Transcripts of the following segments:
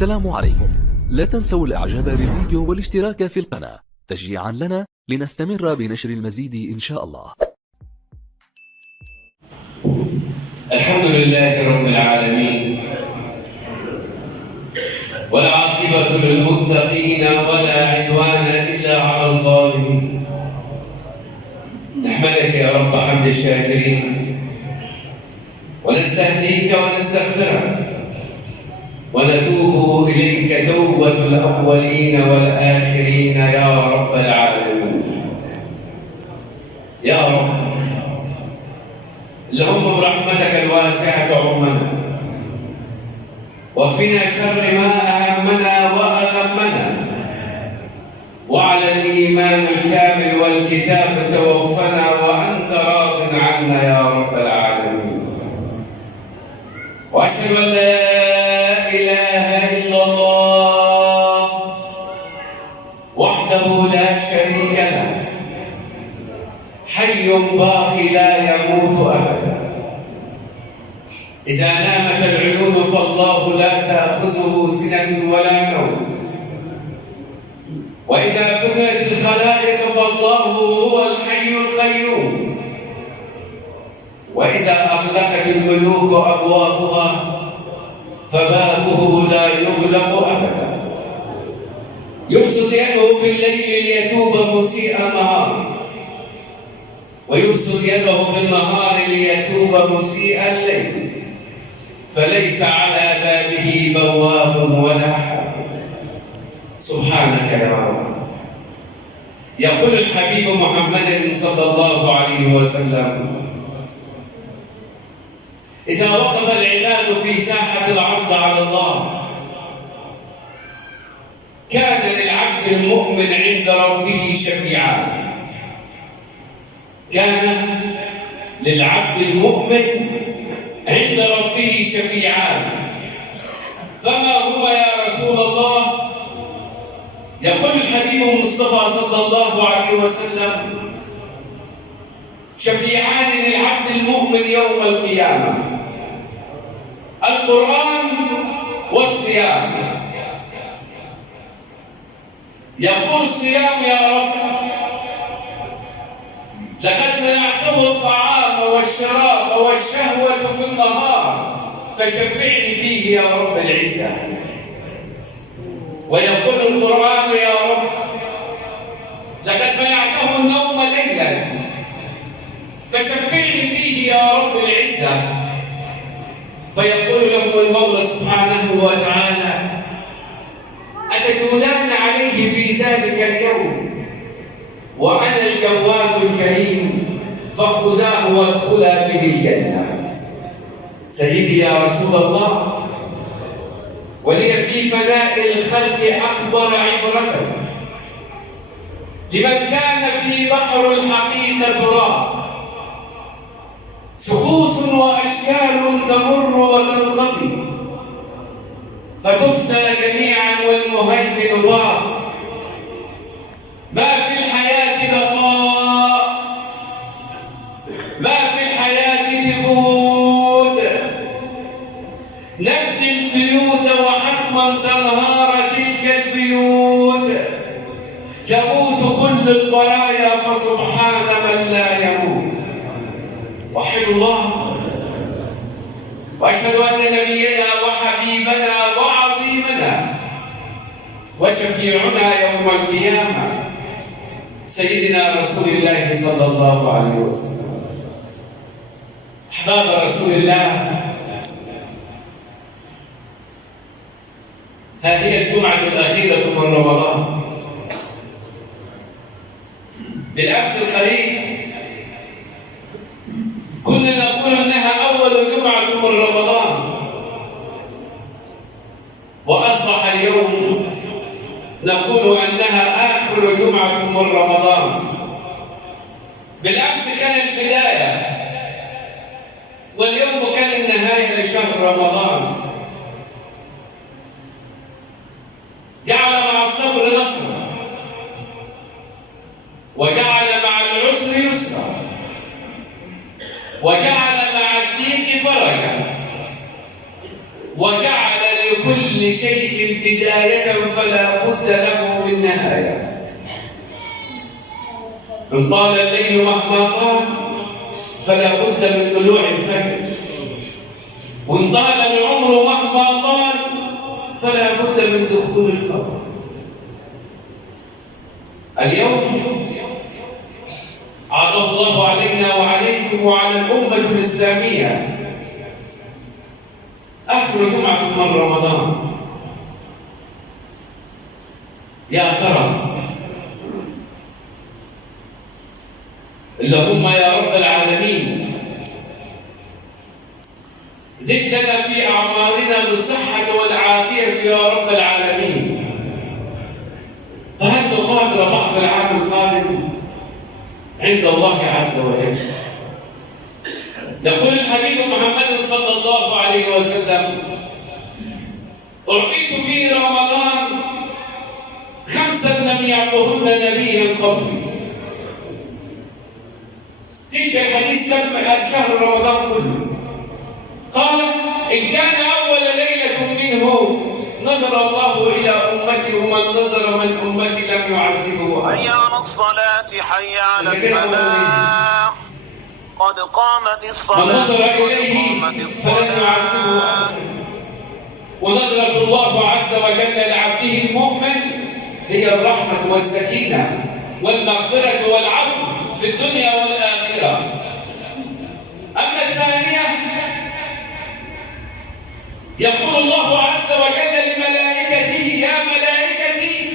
السلام عليكم. لا تنسوا الاعجاب بالفيديو والاشتراك في القناة تشجيعا لنا لنستمر بنشر المزيد إن شاء الله. الحمد لله رب العالمين، والعاقبة للمتقين ولا عدوان إلا على الظالمين. نحمدك يا رب حمد الشاكرين، ونستهديك ونستغفرك، ونتوب إليك توبة الأولين والآخرين يا رب العالمين. يا رب اللهم برحمتك الواسعة عمنا، واكفنا شر ما أهمنا وأغمنا، وعلى الإيمان الكامل والكتاب توفنا وأنت راض عنا يا رب العالمين. وأشهد أن لا إله إلا الله وحده لا شريك له، حي باقي لا يموت أبدا. إذا نامت العيون فالله لا تأخذه سنة ولا نوم، وإذا فنيت الخلائق فالله هو الحي القيوم، وإذا أغلقت الملوك أبوابها فبابه لا يغلق أبدا. يبسط يده بالليل ليتوب مسيء النهار، ويبسط يده بالنهار ليتوب مسيء الليل، فليس على بابه بواب ولا حافظ. سبحانك يا رب. يقول الحبيب محمد صلى الله عليه وسلم: إذا وقف العباد في ساحة العرض على الله كان للعبد المؤمن عند ربه شفيعان. كان للعبد المؤمن عند ربه شفيعان. فما هو يا رسول الله؟ يقول الحبيب المصطفى صلى الله عليه وسلم: شفيعان للعبد المؤمن يوم القيامة: القرآن والصيام. يقول الصيام: يا رب لقد منعته الطعام والشراب والشهوة في النهار فشفعني فيه يا رب العزة. ويقول القرآن: يا رب لقد منعته النوم ليلا فشفعني فيه يا رب العزة. فيقول له المولى سبحانه وتعالى: أتدولان عليه في ذلك اليوم وأنا الجواد الكريم فخذاه وادخلا به الجنة. سيدي يا رسول الله، ولي في فناء الخلق أكبر عبرة لمن كان في بحر الحقيقة راق، شخوص وأشكال تمر وتنقضي فتفنى جميعا والمهيمن باق. ما في الحياة بقاء، ما في الحياة ثبوت. نبني البيوت وحتما تنهار تلك البيوت، تموت كل البرايا فسبحان من لا يموت. وحد الله. واشهد ان نبينا وحبيبنا وعظيمنا وشفيعنا يوم القيامه سيدنا رسول الله صلى الله عليه وسلم. احباب رسول الله، هذه الجمعه الاخيره من رمضان. بالامس القريب كنا نقول انها اول جمعه من رمضان، واصبح اليوم نقول انها اخر جمعه من رمضان. بالامس كان البدايه، واليوم كان النهايه لشهر رمضان. جعل مع الصبر نصرا، وجعل مع العسر يسرا، وجعل مع الضيق فرجا، وجعل لكل كل شيء بداية فلا بد له من نهاية. إن طال الليل مهما طال فلا بد من طلوع الفجر، وإن طال العمر مهما طال فلا بد من دخول القبر. اليوم عرض الله علينا وعليكم وعلى الأمة الإسلامية آخر جمعة من رمضان. يا ترى اللهم يا رب العالمين زد لنا في أعمارنا بالصحة والعافية يا رب العالمين. فهل نقابل بعض العام القادم عند الله عز وجل؟ يقول الحبيب محمد صلى الله عليه وسلم: أعطيت في رمضان 5 لم يعطهن نبيا قبلي. تلك الحديث تم شهر رمضان كله. قال: إن كان أول ليلة منه نظر الله إلى أمتي، ومن نظر من أمتي لم يعذبه. حي على الصلاة حي على الفلاح قد قامت الصلاة. من نظر إليه فلن يعذبه أبدا. ونظرة الله عز وجل لعبده المؤمن هي الرحمة والسكينة والمغفرة والعفو في الدنيا والآخرة. أما الثانية يقول الله عز وجل لملائكته: يا ملائكتي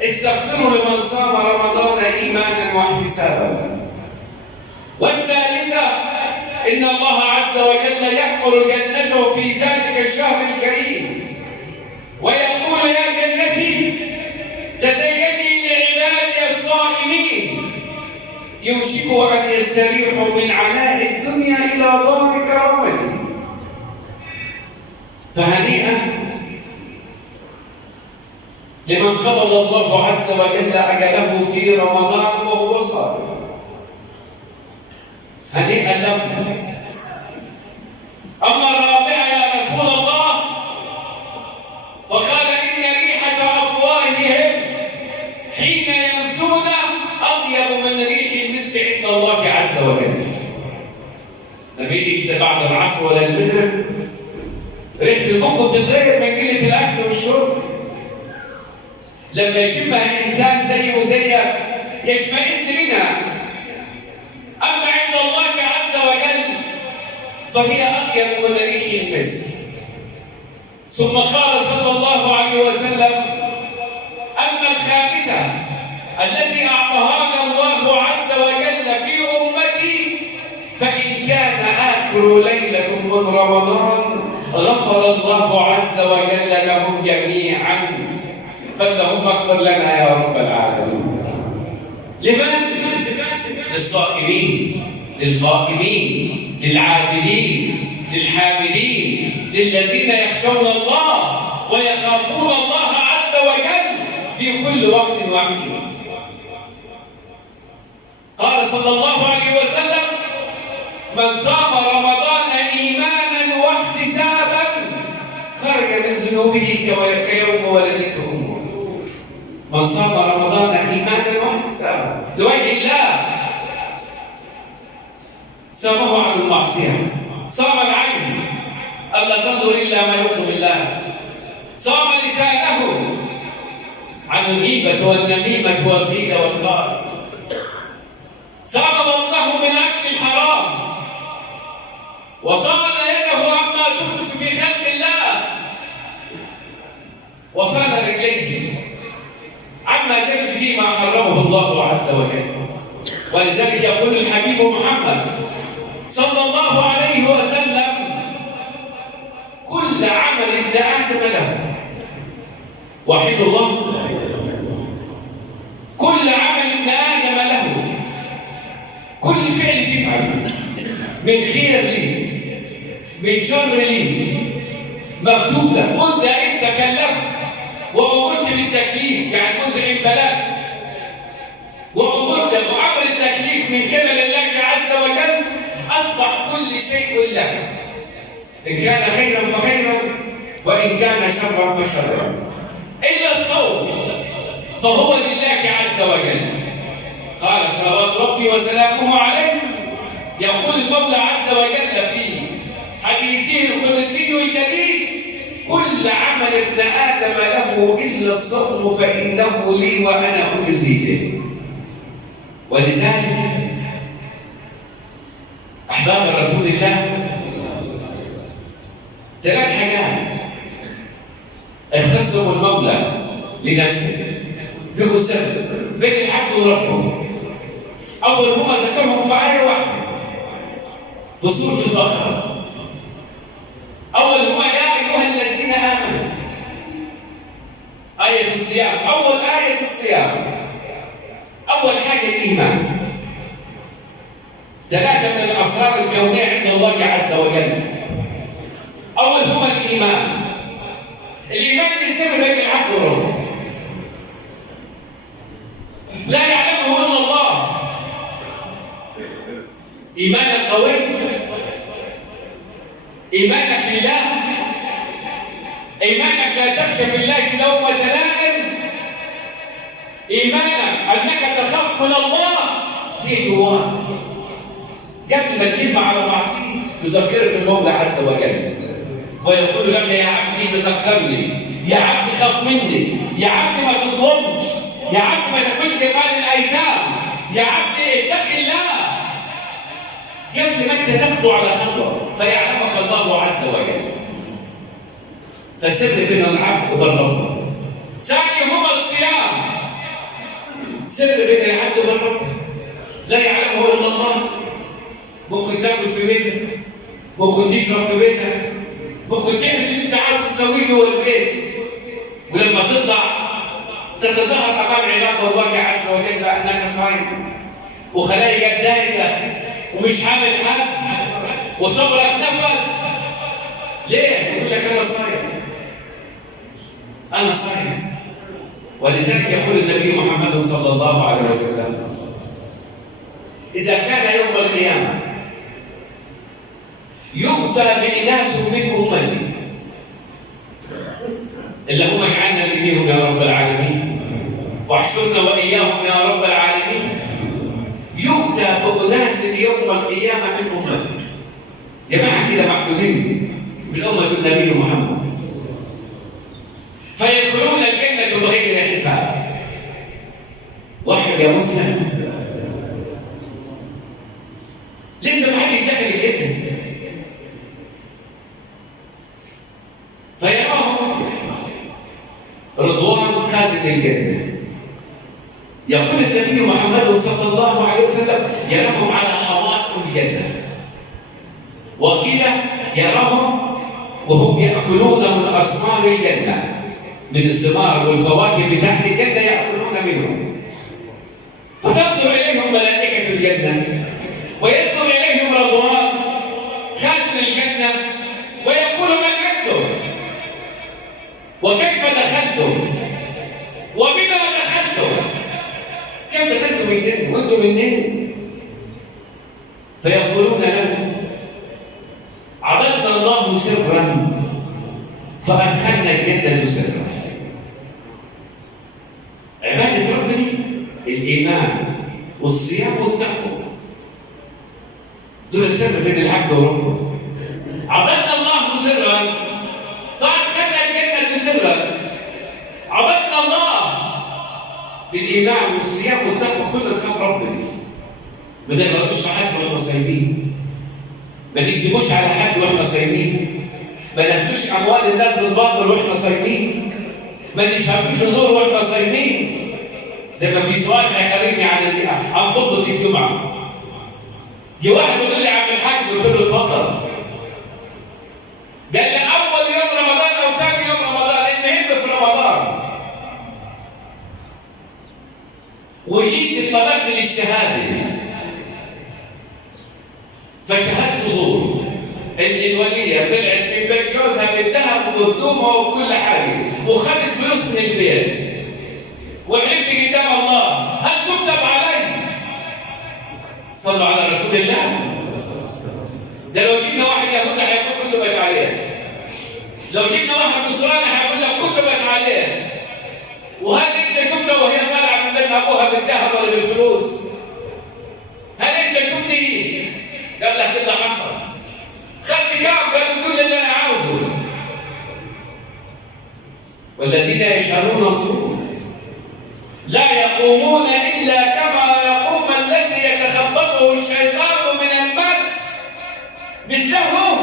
استغفروا لمن صام رمضان إيمانا واحتسابا. والثالثة إن الله عز وجل يأمر جنته في ذلك الشهر الكريم ويقول: يا جنتي تزيني لعبادي الصائمين، يوشك أن يستريحوا من عناء الدنيا إلى دار كرامتي. فهنيئا لمن قبض الله عز وجل أجله في رمضان وهو صائم. هنيئا له. أما الرابعة يا رسول الله فقال: إن ريحة أفواههم حين يمسون أطيب من ريح المسك عند الله عز وجل. لما يجي كده بعد العصر ولا المغرب ريحة البق بتتغير من قلة الأكل والشرب. لما يشمها إنسان زيه وزيك يشمئز منها. أما عند الله عز وجل فهي أطيب من ريح المسك. ثم قال صلى الله عليه وسلم: أما الخامسة التي أعطاها الله عز وجل في أمتي فإن كان آخر ليلة من رمضان غفر الله عز وجل لهم جميعا. فاللهم اغفر لنا يا رب العالمين. لمن؟ للصائمين، للقائمين، للعابدين، للحامدين، للذين يخشون الله ويخافون الله عز وجل في كل وقت وحين. قال صلى الله عليه وسلم: من صام رمضان إيمانا واحتسابا خرج من ذنوبه كيوم ولدته أمه. من صام رمضان إيمانا واحتسابا لوجه الله سامه عن المعصية، صام العين ألا تنظر إلا ما يغضب الله، صام لسانه عن الغيبة والنميمة والغيلة والقال، صام بطنه من أكل الحرام، وصان يده عما تلبس في خلق الله، وصان رجليه عما تمشي فيما حرمه الله عز وجل. ولذلك يقول الحبيب محمد صلى الله عليه وسلم: كل عمل ابن آدم له وحيد الله. كل عمل ابن آدم له، كل فعل تفعل من خير لي من شر لي مكتوب لك. منذ أن تكلفت وأمرت بالتكليف، يعني منذ أن بلغت وأمرت بعمر التكليف من قبل الله عز وجل أصبح كل شيء لك. إن كان خيرا فخيرا وإن كان شرا فشرا، إلا الصوم فهو لله عز وجل. قال صلوات ربي وسلامه عليه، يقول المولى عز وجل في حديثه القدسي الجليل: كل عمل ابن آدم له إلا الصوم فإنه لي وأنا أجزي به. ولذلك أحباب رسول الله، 3 حاجات اختصهم المولى لنفسه له سر بين العبد وربه. أول هما ذكرهم في آية واحدة في سورة البقرة. أول هما يا أيها الذين آمنوا، آية الصيام، أول آية الصيام. أول حاجة الإيمان. 3 من الأسرار الكونية عند الله عز وجل. أول هما الإيمان. الإيمان يسمى بين العبد وربه، لا يعلمه إلا الله. إيمان القوي، إيمانك في الله، إيمانك لا تخشى في الله لومة لائم، إيمانك أنك تخاف من الله في جواك. قبل ما تجيب على معصية يذكرك المولى عز وجل ويقول لك: يا عبدي تذكرني، يا عبدي خاف مني، يا عبدي ما تظلمش، يا عبدي ما تاكلش مال الأيتام، يا عبدي اتق الله. قبل ما انت تاخده على خطوه فيعلمك الله عز وجل. فالسر بين العبد وبين ربه. ثاني هما الصيام. سر بين العبد وبين ربه لا يعلمه الا الله. ممكن تاكل في بيتك، ممكن تشرب في بيتك، ممكن تعمل اللي انت عايز تسويه جوه البيت، ولما تطلع تتظاهر امام عباد الله عز وجل بانك صايم، وخلايا دايره ومش عامل حد، وصبرك نفس. ليه؟ يقول لك انا صايم، انا صايم. ولذلك يقول النبي محمد صلى الله عليه وسلم: اذا كان يوم القيامه يؤتى بإناس من امتي، اللهم اجعلنا منهم يا رب العالمين، واحشرنا واياهم يا رب العالمين. يؤتى بأناس يوم القيامة من أمته. جماعة كده محدودين من أمة النبي محمد، فيدخلون الجنة بغير حساب. واحد يا مسلم لسه ما حد يدخل الجنة، فيراهم رضوان خازن الجنة. يقول النبي محمد صلى الله عليه وسلم: يراهم على حوائط الجنة. وقيل يراهم وهم يأكلون من أثمار الجنة، من الثمار والفواكه بتاعت الجنة يأكلون منهم. فتنظر إليهم ملائكة الجنة، وينظر إليهم رضوان خازن الجنة، ويقول: من أنتم؟ وكيف دخلتم؟ وبما دخلتم؟ كيف دخلتم الجنة وانتم منين؟ فيقولون له: عبدنا الله سرا فأدخلنا الجنة سرا. عبادة ربنا الإيمان والصيام والتقوى، دول السر بين العبد وربه. عبدنا الله سرا فأدخلنا الجنة سرا. عبدنا الله بالإيمان والصيام والتقوى، كلنا نخاف ربنا، ما نغلطش في حد واحنا صايمين، ما نكذبوش على حد واحنا صايمين، ما ناكلوش أموال الناس بالباطل واحنا صايمين، ما نشهدوش زور واحنا صايمين. زي ما في سؤال هيخليني عن خطبة الجمعة. جه واحد يقول لي: عم الحاج، قلت له: اتفضل. قال لي: أول يوم رمضان أو ثاني يوم رمضان، المهم في رمضان. وجيت طلبت للشهاده، فشهدت زور ان الوليه طلعت من بيت جوزها بالذهب وهدومها وكل حاجه، وخدت فلوس من البيت، وحلفت قدام الله: هل تكتب علي؟ صلوا على رسول الله. ده لو جبنا واحد يهودي هيكون كتبت عليه، لو جبنا واحد كتبت عليها. وهل انت شفتها وهي طالعه من بين ابوها بالذهب ولا بالفلوس؟ هل انت شفتي؟ قال لك اللي حصل. خدت كام؟ قال كل اللي انا عاوزه. والذين يشهدون الزور لا يقومون الا كما يقوم الذي يتخبطه الشيطان من المس مثله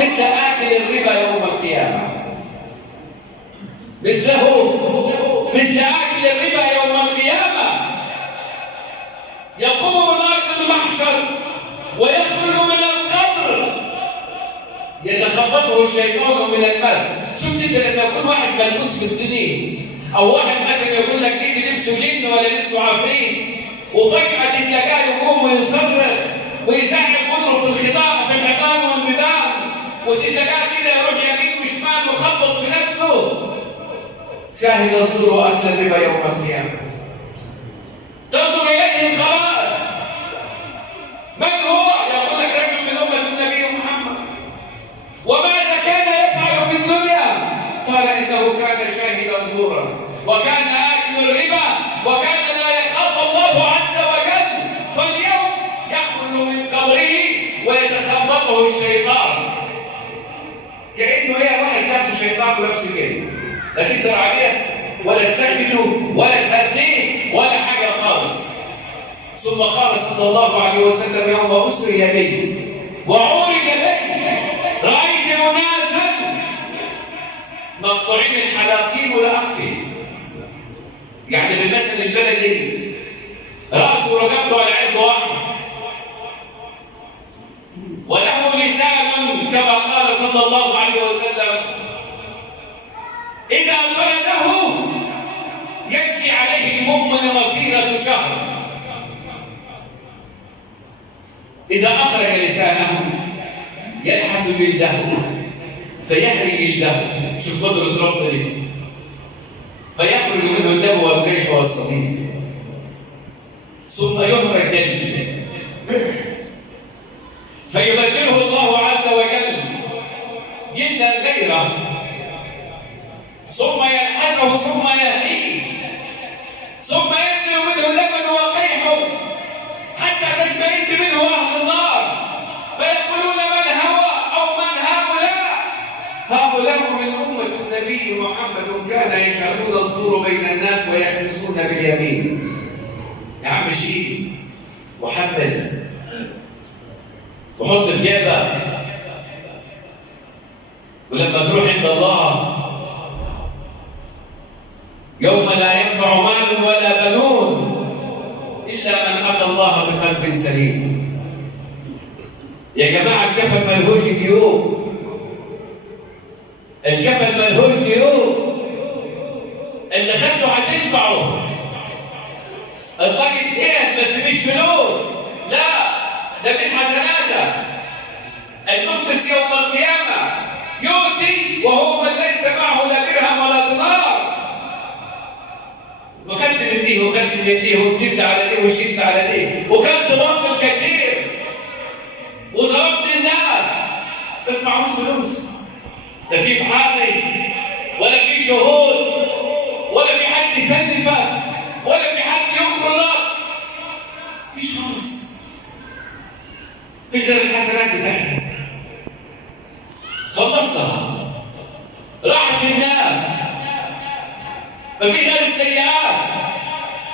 مثل آكل الربا يوم القيامة. مثله مثل آكل الربا يوم القيامة. يقوم من أرض المحشر ويخرج من القبر يتخبطه الشيطان من المس. شفت انت لما يكون واحد ملموس في الدنيا او واحد مثلا يقول لك دي لبسه جن ولا لبسه عفريت وفجأة تلاقاه يقوم ويصرخ ويزعق قدره في الخطاب في الحيطان والبيبان وتلاقاه كده يروح يمين وشمال ويخبط في نفسه. شاهد الزور واكل الربا يوم القيامة. تنظر اليه الخلائق. من هو؟ يقول لك رجل من امة النبي محمد. وماذا كان يفعل في الدنيا؟ قال انه كان شاهدا زورا وكان آكل الربا وكان لا يخاف الله عز وجل. فاليوم يخرج من قبره ويتخبطه الشيطان كأنه ايه واحد لابسه شيطان ولابسه كده، لا تقدر عليه ولا تسكته ولا تهديه ولا حاجه خالص. ثم قال صلى الله عليه وسلم يوم أسري بي وعرج بي رأيت أناسا مقطوعين الحلاقين والأكفين، يعني بالمثل البلدي رأسه ورقبته على عرض واحد وله لسان كما قال صلى الله عليه وسلم إذا ولده يمشي عليه المؤمن مسيرة شهر. إذا أخرج لسانه يلحس جلده فيهري جلده. شوف قدرة ربنا، فيخرج منه الدم والجرح والصديد ثم يهرى الجلد فيبدله الله عز وجل جلدا غيره ثم يلحسه ثم يهديه ثم ينزل منه اللبن وقيحه حتى تشمئز منه أهل النار فيقولون من هو أو من هؤلاء؟ هؤلاء من أمة النبي محمد كان يشهدون الزور بين الناس ويحلسون باليمين. يا عم شيل وحمل وحط في جيبك، ولما تروح عند الله يوم لا ينفع مال ولا بنون إلا من أتى الله بقلب سليم. يا جماعة الكفن ملهوش ديون، الكفن ملهوش ديون، اللي خدته هتدفعه. الراجل ايه بس مش فلوس، لا ده من حسناتك. المفلس يوم القيامة يؤتي وهو من ليس معه لا درهم ولا دينار. وخدت من دي وخدت من دي وكتبت على دي وشدت على دي وكلت باطل كتير وظلمت الناس بس معهوش فلوس، لا في محامي ولا في شهود ولا في حد يسلفك ولا في حد يغفر لك، مفيش خالص، مفيش غير الحسنات بتاعتك. خلصتها راحت الناس، مفيش غير السيئات.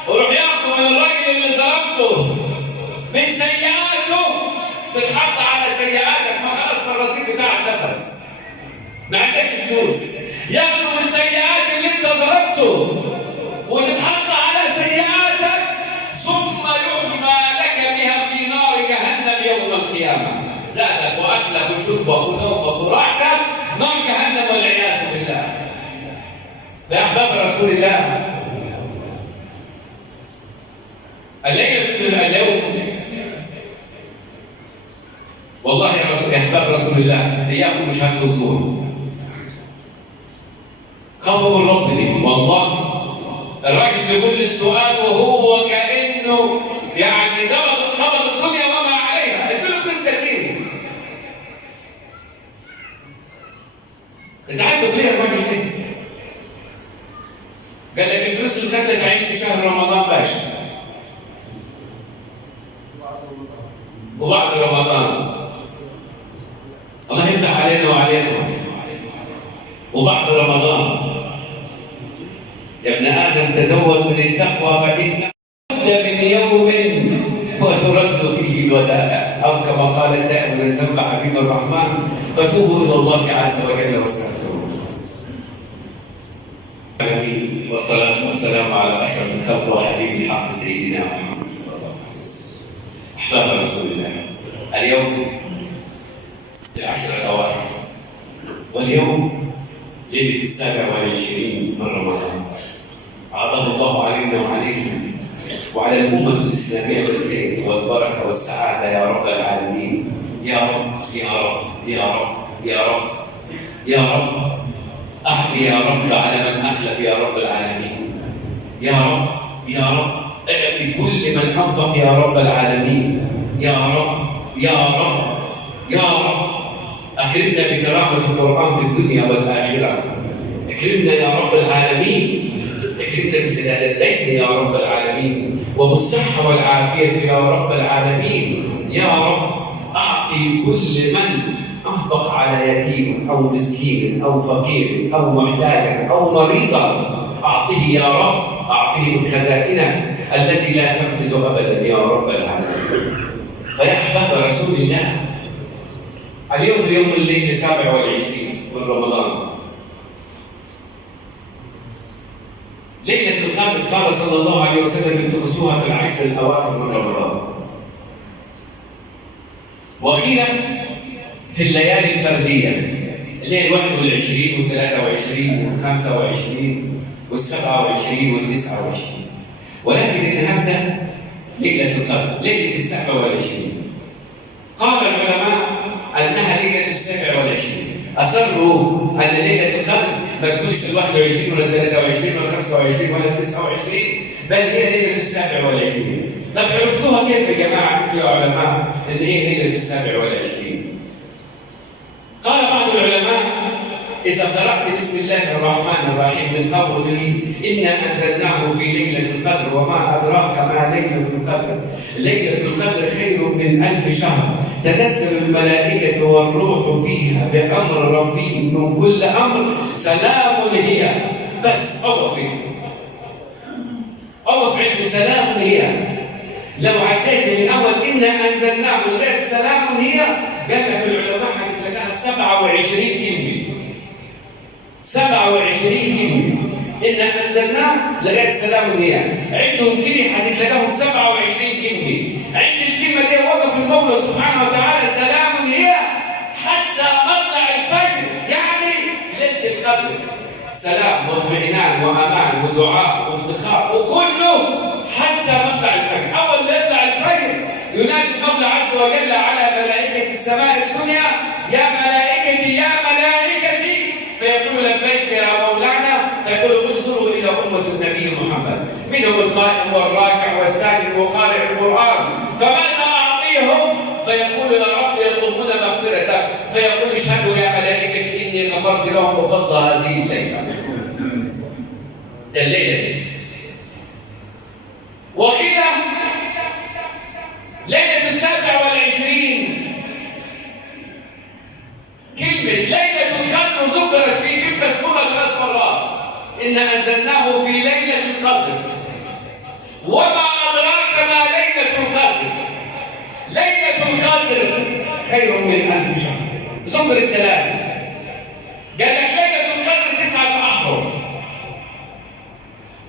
وروح ياخدوا من الراجل اللي ظلمته من سيئاته تتحط على سيئاتك، ما خلصت الرصيد بتاعك نفس، ما عندكش فلوس. ياخدوا من السيئات اللي انت ظلمته وتتحط على سيئاتك ثم يحمى لك بها في نار جهنم يوم القيامة. زادك واكلك وشربك ونومك وراحتك نار جهنم والعياذ بالله. يا احباب رسول الله، اليوم والله يا رسول، يا احباب رسول الله، اياكم بشهاده الزور. خافوا من ربنا والله. الراجل بيقول السؤال وهو كانه يعني قبض الدنيا وما عليها، اديله فلوس كتير. انت عارف بيقول ايه الراجل ايه؟ الفلوس اللي خدتها تعيش في شهر رمضان باشا، وبعد رمضان الله يفتح علينا وعليكم، وبعد رمضان يا ابن آدم تزود من التقوى فإن بد من يوم وترد فيه الودائع، أو كما قال التائب من ذنب حبيب الرحمن فتوبوا إلى الله عز وجل واستغفروه. والصلاة والسلام على أشرف الخلق وحبيب الحق سيدنا محمد صلى الله عليه وسلم. أحباب رسول الله، اليوم في العشر الأواخر، واليوم ليلة 27 من رمضان، عرضه الله علينا وعليكم وعلى الأمة الإسلامية بالخير والبركة والسعادة يا رب العالمين. يا رب يا رب يا رب يا رب يا رب أحمي يا رب على من أخلف يا رب العالمين. يا رب يا رب اعطي كل من أنفق يا رب العالمين. يا رب يا رب يا رب أكرمنا بكرامة القرآن في الدنيا والآخرة. أكرمنا يا رب العالمين، أكرمنا بسداد الدين يا رب العالمين، وبالصحة والعافية يا رب العالمين. يا رب أعطي كل من أنفق على يتيم أو مسكين أو فقير أو محتاج أو مريضا، أعطيه يا رب، أعطيه من خزائنه التي لا تنفذ أبدا يا رب العالمين. فيا أحباب رسول الله، اليوم يوم الليلة 27 من رمضان، ليلة القدر قال صلى الله عليه وسلم اتخذوها في العشر الأواخر من رمضان، وقيل في الليالي الفردية اللي هي 21 و23 و25 وال27 وال29، ولكن النهارده ليلة القدر ليلة 27. قال العلماء أنها ليلة 27، أصروا أن ليلة القدر ما تكونش ال 21 ولا 23 ولا 25 ولا 29، بل هي ليلة 27. طب عرفتوها كيف يا جماعة أنتم يا علماء أن هي ليلة 27؟ قال بعض العلماء إذا قرأت بسم الله الرحمن الرحيم من قوله إنا أنزلناه في ليلة القدر وما أدراك ما ليلة القدر، ليلة القدر خير من 1000 شهر، تنزل الملائكة والروح فيها بأمر ربهم من كل أمر، سلام هي. بس أقف عند سلام هي. لو عديت من أول إنا أنزلناه لغاية سلام هي، قال لك العلماء هتلاقيها 27 كلمة. 27 كلمة إنا أنزلناه لغاية سلام هي، عندهم كلمة هتلاقيهم 27 كلمة. عند الكلمة دي وقف المولى سبحانه وتعالى سلام هي حتى مطلع الفجر، يعني ليلة القدر سلام واطمئنان وأمان ودعاء وافتخار وكله حتى مطلع الفجر. أول ما يطلع الفجر ينادي المولى عز وجل على ملائكة السماء الدنيا: يا ملائكتي يا ملائكتي، فيقول لبيك يا مولانا، فيقول انظروا إلى أمة النبي محمد، منهم القائم والراكع والساجد وقارئ القرآن، فماذا أعطيهم؟ فيقول يا رب يطلبون مغفرتك، فيقول اشهدوا يا ملائكتي إني غفرت لهم بفضل هذه الليلة. ده الليلة دي. وقيل ليلة 27. كلمة ليلة القدر ذكرت في تلك السورة 3 مرات. إنا أنزلناه في ليلة القدر وما أدراك ما ليلة القدر. ليلة القدر خير من 1000 شهر. ذكر الثلاثة. قال لك ليلة القدر 9 أحرف،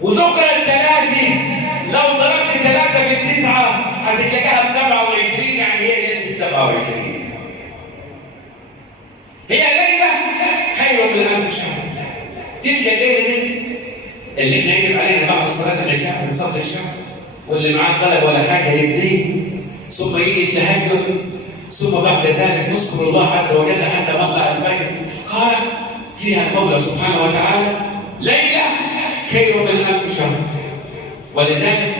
وذكر الثلاثة لو ضربت 3 في 9 هتلاقيها ب 27، يعني هي ليلة 27. هي ليلة خير من 1000 شهر. تلك الليلة دي اللي احنا يجب علينا بعد صلاة العشاء نصلي الشهر، واللي معاه طلب ولا حاجة يبديه، ثم يجي التهجد، ثم بعد ذلك نذكر الله عز وجل حتى مطلع الفجر. قال فيها المولى سبحانه وتعالى: ليلة خير من 1000 شهر. ولذلك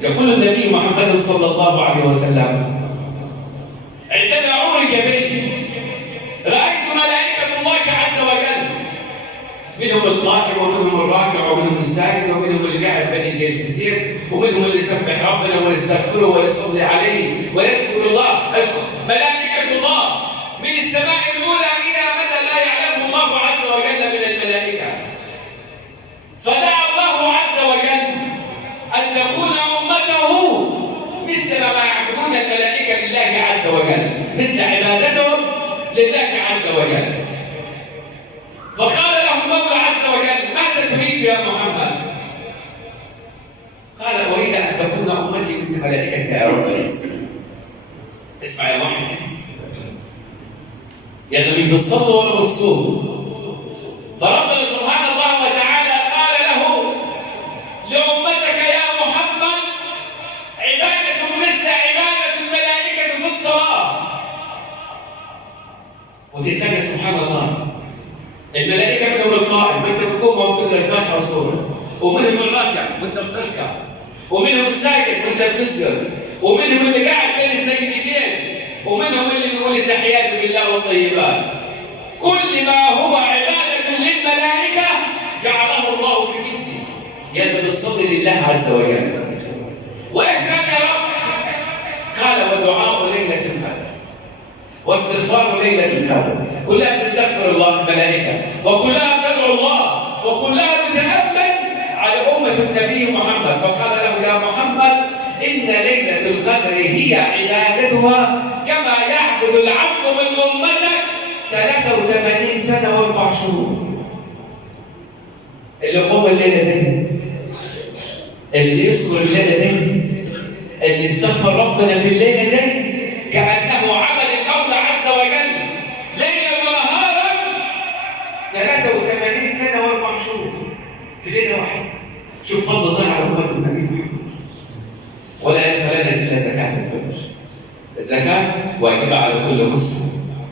يقول النبي محمد صلى الله عليه وسلم: عندما عرج بي رأيت ملائكة الله عز وجل، منهم القائم ومنهم الراكع ومنهم الساجد ومنهم جلستين، ومنهم اللي يسبح ربنا ويستغفره ويصلي عليه ويذكر الله، ملائكة الله من السماء الأولى إلى مدى لا يعلمه الله عز وجل من الملائكة. فدعا الله عز وجل أن تكون أمته مثل ما يعبدون الملائكة لله عز وجل، مثل عبادتهم لله عز وجل. فقال له المولى عز وجل: ماذا تريد يا محمد؟ قال: أريد أن تكون أمتي مثل ملائكتك يا رب العالمين. اسمع يا واحد، يعني مش بالصلاة ولا بالصوم. فربنا سبحانه الله وتعالى قال له: لأمتك يا محمد عبادة مثل عبادة الملائكة في الصلاة. وتتلاقى سبحان الله الملائكة منهم القائم وانت بتقوم وبتقرا الفاتحة والسورة، ومنهم الراكع وانت بتركع، ومنهم الساجد وانت بتسجد، ومنهم اللي قاعد بين السجدتين، ومنهم اللي بيقول التحيات بالله والطيبات. كل ما هو عبادة للملائكة جعله الله في جبتي، يعني بتصلي لله عز وجل. وإيه كان يا رب؟ قال: ودعاء ليلة القدر واستغفار ليلة القدر، كلها بتستغفر الله الملائكة، وكلها بتدعو الله، وكلها بتتأمل على أمة النبي محمد. فقال له: يا محمد إن ليلة القدر هي عبادتها كما يعبد العبد من أمتك 83 سنة و4 شهور. اللي يقوم الليلة دي، اللي يذكر الليلة دي، اللي يستغفر ربنا في الليلة دي كأنه عمل المولى عز وجل ليلا ونهارا 83 سنة و4 شهور في ليلة واحدة. شوف فضل الله على أمة النبي محمد. ولا يبقى لنا إلا زكاة الفطر. الزكاة واجبة على كل مسلم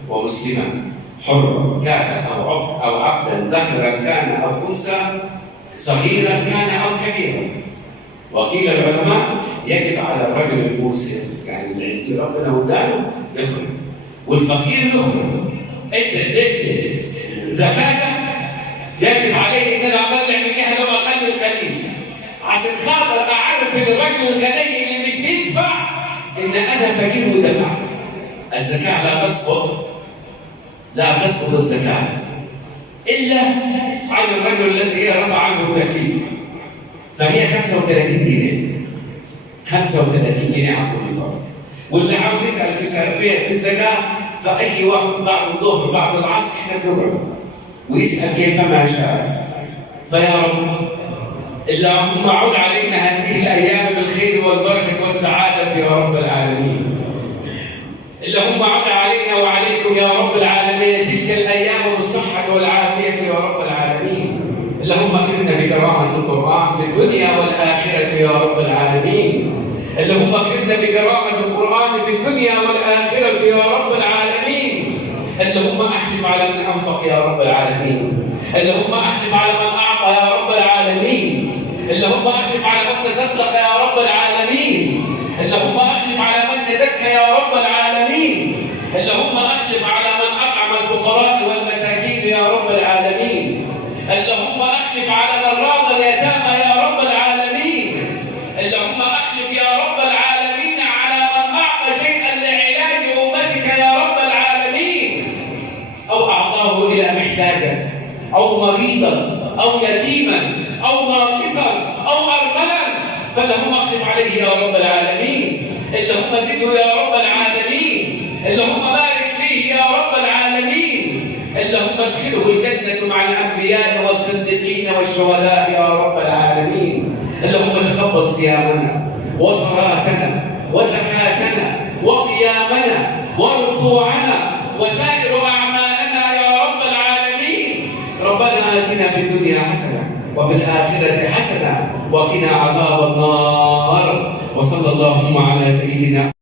ومسلمة، حر كان أو عبدا، ذكرا كان أو أنثى، صغيرا كان أو كبيرا. وقيل العلماء يجب على الرجل الموسر، يعني اللي عندي ربنا ودانه يخرج، والفقير يخرج. انت اديتني زكاة يجب عليه ان انا اطلع منها لو اقل القليل، عشان خاطر اعرف الرجل الغني اللي مش بيدفع ان انا فقير ودفع. الزكاة لا تسقط الزكاة إلا عن الرجل الذي رفع عنه التكليف، فهي 35 جنيه 35 جنيه عن كل فرد. واللي عاوز يسأل في الزكاة فأي وقت بعد الظهر بعد العصر احنا بنقعد ويسأل كيفما شاء. فيا رب اللهم عد علينا هذه الأيام بالخير والبركة والسعادة يا رب العالمين. اللهم عد علينا وعليكم يا رب العالمين تلك الأيام بالصحة والعافية يا رب العالمين. اللهم اكرمنا بكرامة القرآن في الدنيا والآخرة يا رب العالمين. اللهم اكرمنا بكرامة القرآن في الدنيا والآخرة يا رب العالمين. اللهم احلف على من أنفق يا رب العالمين. اللهم احلف على من أعطى يا رب العالمين. اللهم احلف على من تصدق يا رب العالمين. اللهم احلف على من تزكى يا رب العالمين. اللهم احلف على من أطعم الفقراء والمساكين يا رب العالمين. اللهم احلف على من راض اليتامى يا رب العالمين. اللهم احلف يا رب العالمين على من أعطى شيئا لعلاج أمتك يا رب العالمين، أو أعطاه إلى محتاجا أو مريضا أو يتيما أو ناقصا أو أرملا، فاللهم اخلف عليه يا رب العالمين. اللهم زده يا رب العالمين. اللهم بارك فيه يا رب العالمين. اللهم ادخله الجنة مع الأنبياء والصديقين والشهداء يا رب العالمين. اللهم تقبل صيامنا وصلاتنا وزكاتنا وقيامنا وركوعنا وسائر أعمالنا يا رب العالمين. ربنا آتنا في الدنيا حسنة وفي الآخرة حسنة وقنا عذاب النار. وصلى اللهم على سيدنا